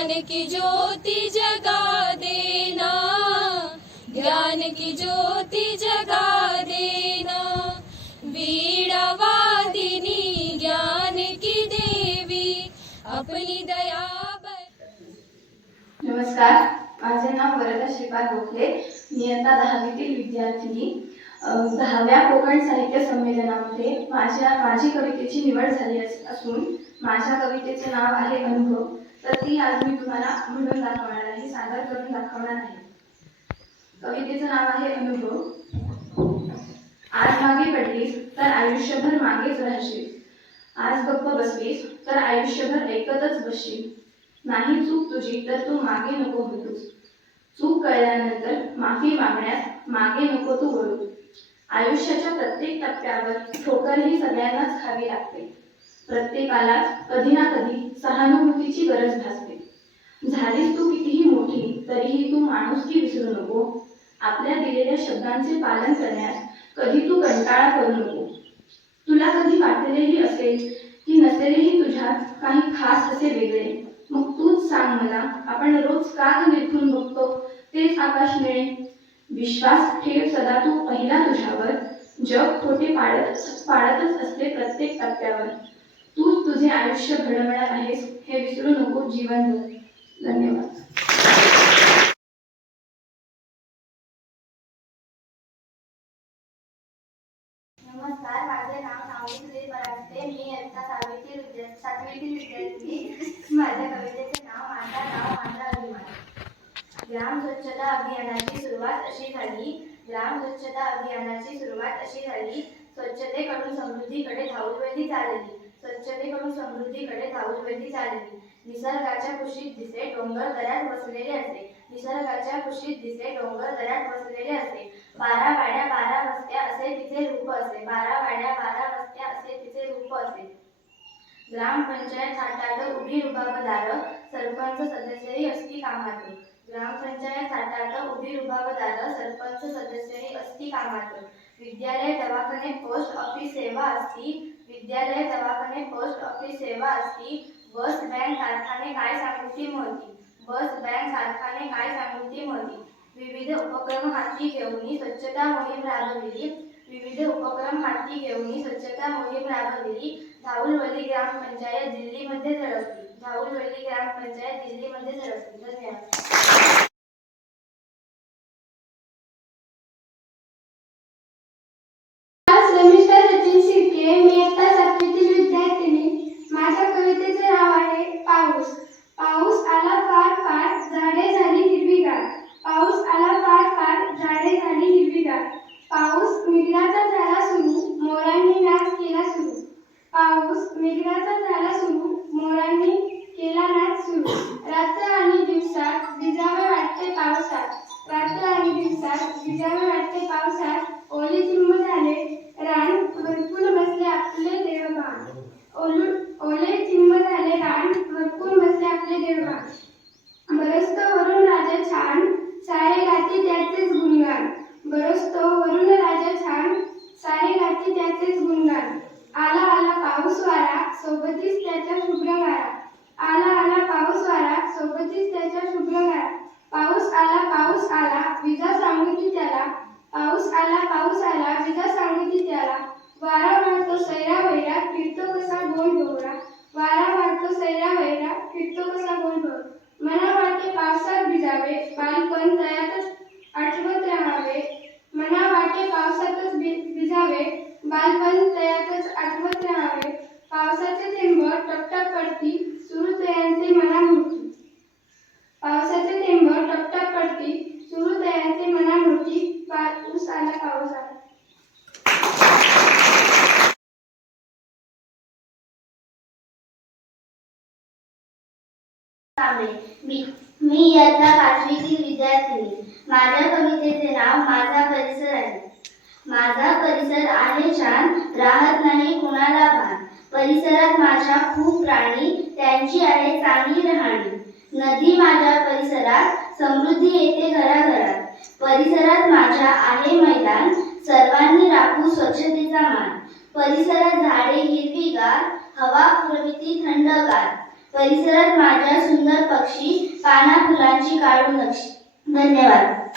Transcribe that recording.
ज्ञान की ज्योति जगा देना, ज्ञान की ज्योति जगा देना। वीणा वादिनी ज्ञान की देवी अपनी दया। नमस्कार, माझे नाव वरदा श्रीपाद गोखले. मी आता 10वीतील विद्यार्थिनी. 10व्या कोकण साहित्य संमेलनामध्ये माझी कवितेची निवड झाली असून माझ्या कवितेचे नाव आहे अनुभव. तर ती आज मी तुम्हाला म्हणून दाखवणार आहे, सादर करून दाखवणार आहे. कवितेचं नाव आहे अनुभव. आज मागे पडलीस तर आयुष्यभर मागेच राहशील, आज गप्प बसलीस तर आयुष्यभर ऐकतच बसशील. नाही चूक तुझी तर तू मागे नको होतोस, चूक कळल्यानंतर माफी मागण्यास मागे नको तू वळू. आयुष्याच्या प्रत्येक टप्प्यावर ठोकर ही सगळ्यांनाच खावी लागते. प्रत्येकालाच कधी ना कधी सहानुभूतीची गरज भासते. झालीस तू कितीही मोठी तरीही तू माणुसकी विसरू नको. आपल्या दिलेल्या शब्दांचे पालन करण्यास कधी तू कंटाळा करू नको. तुला कधी वाटलेही असेल की नसेलही तुझ्यात काही खास असे वेगळे, मग तूच सांग मला, आपण रोज का निरखून बघतो तेच आकाश निळे. विश्वास ठेव सदा तू पहिला तुझ्यावर, जग खोटे पाडतच असते प्रत्येक टप्प्यावर. तूच तुझे आयुष्य घडवणार आहेस हे विसरू नको जीवनभर. धन्यवाद. नमस्कार, माझे नाव सावनी परांजपे. मी इयत्ता 7वीतील विद्यार्थी. माझ्या कवितेचे नाव माझा गाव माझा अभिमान. ग्राम स्वच्छता अभियानाची सुरुवात अशी झाली, ग्राम स्वच्छता अभियानाची सुरुवात अशी झाली. स्वच्छतेकडून समृद्धीकडे धावूलवेली चालली, स्वच्छतेकडून समृद्धीकडे धावूलवेली चालली. निसर्गाच्या कुशीत दिसे डोंगर दऱ्यात बसलेले असे, निसर्गाच्या कुशीत दिसे डोंगर दऱ्यात बसलेले असे. 12 वाड्या 12 वस्त्या असे तिचे रूप असे, 12 वाड्या 12 वस्त्या असे तिचे रूप असे. ग्रामपंचायत थाटात उभी रुबाबदार, सरपंच सदस्यही असती कामात. ग्रामपंचायत थाटात उभी रुबाबदार, सरपंच सदस्यही असती कामात. विद्यालय दवाखाने पोस्ट ऑफिस सेवा असती, विद्यालय दवाखाने पोस्ट ऑफिस सेवा असती. बस बँक कारखाने काय सांगूती मोती, बस बँक कारखाने काय सांगूती मोती. विविध उपक्रम हाती घेऊन स्वच्छता मोहीम राबविली, विविध उपक्रम हाती घेऊन स्वच्छता मोहीम राबविली. धाऊलवली ग्रामपंचायत दिल्लीमध्ये झळकली, धाऊलवली ग्रामपंचायत दिल्लीमध्ये झळकली. धन्यवाद. मी इयत्ता 7वीतील विद्यार्थिनी. माझ्या कवितेचे नाव आहे पाऊस. पाऊस आला फार फार झाडे झाली हिरवीगार, पाऊस आला फार फार झाडे झाली हिरवीगार. पाऊस मेघाचा झाला सुरू, मोरांनी नाच केला सुरू, पाऊस मेघाचा झाला सुरू, मोरांनी केला नाच सुरू. रात्र आणि दिवसात भिजावे वाटते पावसात, रात्र आणि दिवसात भिजावे वाटते पावसात. ओले चिंब झाले रान भरपूर बसले आपले देवबान, ओले चिंब झाले रान भरपूर बसले आपले देवबान. बरसतो वरून राजा छान सारे गाती त्याचेच गुणगान, बरसतो वरून राजा छान सारे गाती त्याचेच गुणगान. आला आला पाऊस वारा सोबतीच त्याच्या शुभ्र गारा, आला आला पाऊस वारा सोबतीच त्याच्या शुभ्र गारा. पाऊस आला विजा सांगती त्याला, पाऊस आला विजा सांगती त्याला. वारा वाहतो सैरा वैरा फिरतो कसा गोल भोवरा, वारा वाहतो सैरा वैरा फिरतो कसा गोल भोवरा. मना वाटे पावसात भिजावे बालपण तयातच आठवत राहावे, मना वाटे पावसातच भिजावे बालपण तयातच आठवत राहावे. पावसाचे थेंब टपटप पडती सुरू तयांचे मना मोठी, पावसाचे थेंब टपटप पडती सुरू तयांचे मना मोठी. पाऊस आला पाऊस आला. मी इयत्ता 5वीतील विद्यार्थिनी. माझ्या कवितेचे नाव माझा परिसर आहे. माझा परिसर आहे छान राहत नाही कुणाला भान, परिसरात माझ्या खूप प्राणी त्यांची आहे चांगली राहणी. नदी माझ्या परिसरात समृद्धी येते घराघरात, परिसरात माझ्या आहे मैदान सर्वांनी राखू स्वच्छतेचा मान. परिसरात झाडे हिरवीगार हवा पुरविती थंडगार, परिसरात माझ्या सुंदर पक्षी, पाना फुलांची काढू नक्षी. धन्यवाद.